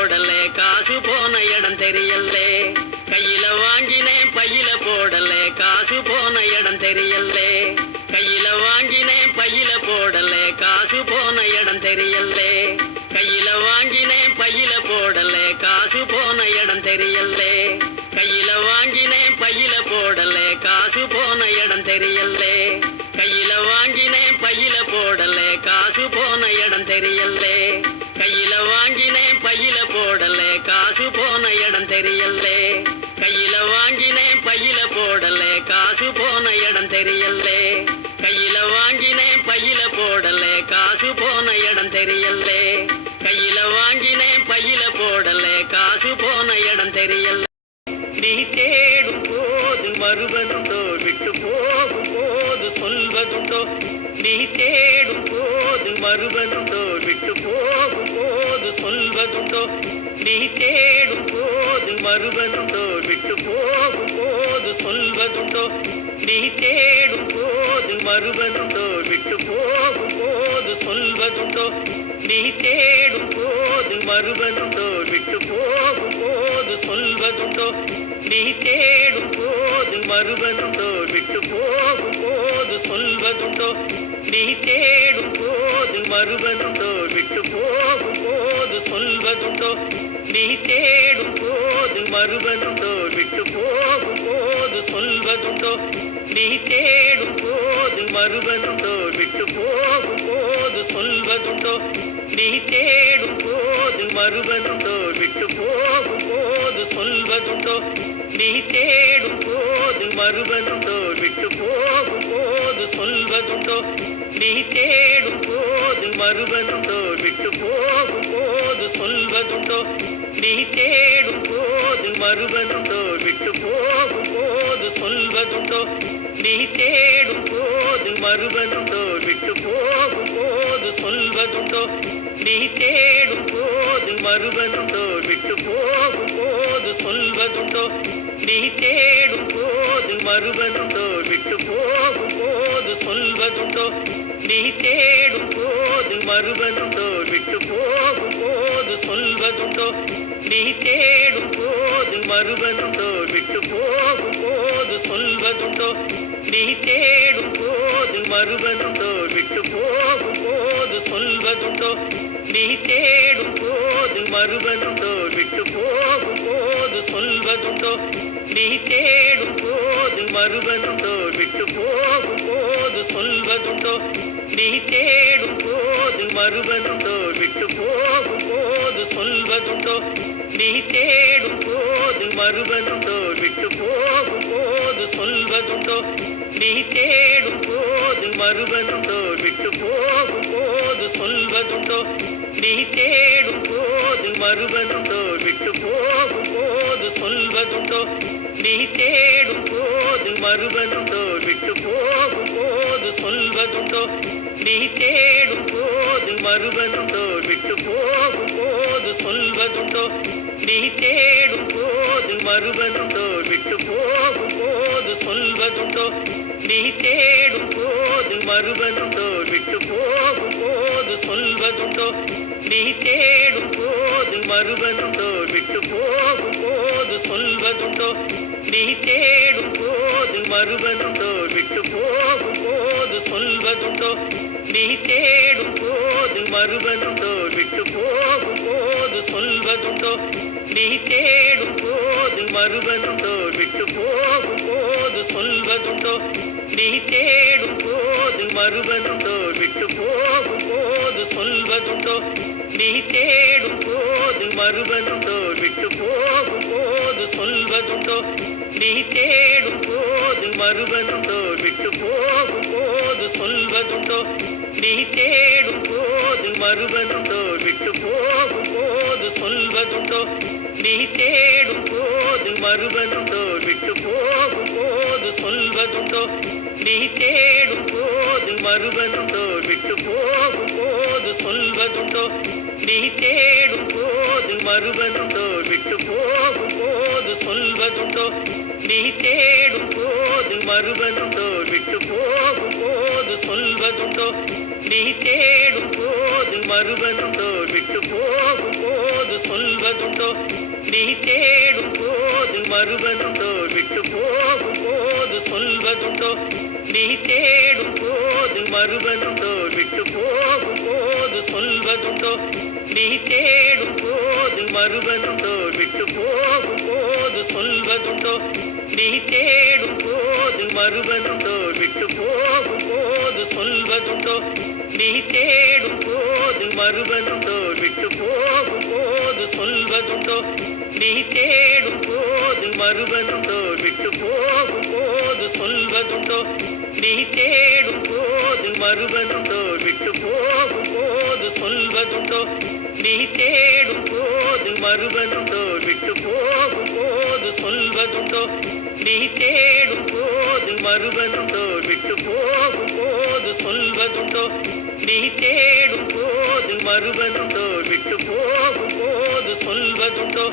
போடல காசு போன இடம் தெரியலே. கையில வாங்கினேன் பையில போடல காசு போன இடம் தெரியலே. கையில வாங்கினேன் பையில போடல காசு போன இடம் தெரியலே. கையில வாங்கினேன் பையில போடல காசு போன இடம் தெரியலே. கையில வாங்கினேன் பையில போடல காசு போன இடம் தெரியலே. கையில வாங்கினேன் பையில போடல காசு போன இடம் தெரியலே. பையில போடல காசு போன இடம் தெரியலே. கையில வாங்கினேன் பையில போடல காசு போன இடம் தெரியலே. கையில வாங்கினேன் பையில போடல காசு போன இடம் தெரியலே. கையில வாங்கினேன் பையில போடல காசு போன இடம் தெரியல. நீ தேடும் போது வருவதுண்டோ விட்டு போகும் போது சொல்வதுண்டோ நீ தேடும் போது வருவதுண்டோ விட்டு போகும் போது சொல்வதுண்டோ நீ தேடும் போது வருவதுண்டோ விட்டு போகும் போது சொல்வதுண்டோ நீ தேடும் போது வருவதுண்டோ விட்டு போகும் போது சொல்வதுண்டோ நீ தேடும் போது வருவதுண்டோ விட்டு போகும் போது சொல்வதுண்டோ நீ தேடும் போது வருவதுண்டோ விட்டு போகும் போது சொல்வதுண்டோ நீ தேடும் போது வருவதுண்டோ விட்டு போகும் போது சொல்வதுண்டோ? நீ தேடும் போது வருவதுண்டோ விட்டு போகும் போது சொல்வதுண்டோ? நீ தேடும் போது வருவதுண்டோ விட்டு போகும் போது சொல்வதுண்டோ? நீ தேடும் போது வருவதுண்டோ விட்டு போகும் போது சொல்வதுண்டோ? நீ தேடும் போது வருவதுண்டோ விட்டு போகும் போது சொல்வதுண்டோ? நீ தேடும் போது வருவதுண்டோ விட்டு போகும் போது சொல்வதுண்டோ? நீ தேடும் போது வருவதுண்டோ விட்டு போகும் போது சொல்வதுண்டோ? நீ தேடும் போது வருவதுண்டோ விட்டு போகும் போது சொல்வதுண்டோ? நீ தேடும் போது வருவதுண்டோ விட்டு போகும் போது சொல்வதுண்டோ? நீ தேடும் போது வருவதுண்டோ விட்டு போகும் போது சொல்வதுண்டோ நீ தேடும் போது வருவதுண்டோ விட்டு போகும் போது சொல்வதுண்டோ நீ தேடும் போது வருவதுண்டோ விட்டு போகும் போது சொல்வதுண்டோ நீ தேடும் போது வருவதுண்டோ விட்டு போகும் போது சொல்வதுண்டோ நீ தேடும் போது வருவதுண்டோ விட்டு போகும் போது சொல்வதுண்டோ நீ தேடும் போது வருவதுண்டோ விட்டு போகும் போது சொல்வதுண்டோ நீ தேடும் போது வருவதுண்டோ விட்டு போகும் போது சொல்வதுண்டோ நீ தேடும் போது வருவதுண்டோ விட்டு போகும் போது சொல்வதுண்டோ நீ தேடும் போது வருவதுண்டோ விட்டு போகும் போது சொல்வதுண்டோ நீ தேடும் போது வருவதுண்டோ விட்டு போகும் போது சொல்வதுண்டோ நீ தேடும் போது வருவதுண்டோ விட்டு போகும் போது சொல்வதுண்டோ நீ தேடும் போது வருவதுண்டோ விட்டு போகும் போது சொல்வதுண்டோ நீ தேடும் போது வருவதுண்டோ விட்டு போகும் போது சொல்வதுண்டோ நீ தேடும் போது வருவதுண்டோ விட்டு போகும் போது சொல்வதுண்டோ நீ தேடும் போது வருவதுண்டோ விட்டு போகும் போது சொல்வதுண்டோ? நீ தேடும் போது வருவதுண்டோ விட்டு போகும் போது சொல்வதுண்டோ? நீ தேடும் போது வருவதுண்டோ விட்டு போகும் போது சொல்வதுண்டோ? நீ தேடும் போது வருவதுண்டோ விட்டு போகும் போது சொல்வதுண்டோ? நீ தேடும் போது வருவதுண்டோ விட்டு போகும் போது வருவதுண்டோ? நீ தேடும் போது வருவதுண்டோ? விட்டு போகும் போது சொல்வதுண்டோ? நீ தேடும் போது வருவதுண்டோ? விட்டு போகும் போது சொல்வதுண்டோ? நீ தேடும் போது வருவதுண்டோ? விட்டு போகும் போது சொல்வதுண்டோ? நீ தேடும் போது வருவதுண்டோ? விட்டு போகும் போது சொல்வதுண்டோ? நீ தேடும் போது வருவதுண்டோ? விட்டு போகும் போது வருவதுண்டோ? நீ தேடும் போது வருவதுண்டோ? விட்டு போகும் போது சொல்வதுண்டோ? நீ தேடும் போது வருவதுண்டோ? விட்டு போகும் போது சொல்வதுண்டோ? நீ தேடும் போது வருவதுண்டோ? விட்டு போகும் போது சொல்வதுண்டோ? நீ தேடும் போது வருவதுண்டோ? விட்டு போகும் போது சொல்வதுண்டோ? நீ தேடும் போது வருவதுண்டோ? விட்டு போகும் போது வருவதுண்டோ நீ தேடும் போது வருவதுண்டோ விட்டு போகும் போது சொல்வதுண்டோ? நீ தேடும் போது வருவதுண்டோ விட்டு போகும் போது சொல்வதுண்டோ? நீ தேடும் போது வருவதுண்டோ விட்டு போகும் போது சொல்வதுண்டோ? நீ தேடும் போது வருவதுண்டோ விட்டு போகும் போது சொல்வதுண்டோ? நீ தேடும் போது வருவதுண்டோ விட்டு போகும் போது சொல்வதுண்டோ? நீ தேடும் போது வருவதுண்டோ? விட்டு போகும் போது சொல்வதுண்டோ? நீ தேடும் போது வருவதுண்டோ? விட்டு போகும் போது சொல்வதுண்டோ? நீ தேடும் போது வருவதுண்டோ? விட்டு போகும் போது சொல்வதுண்டோ?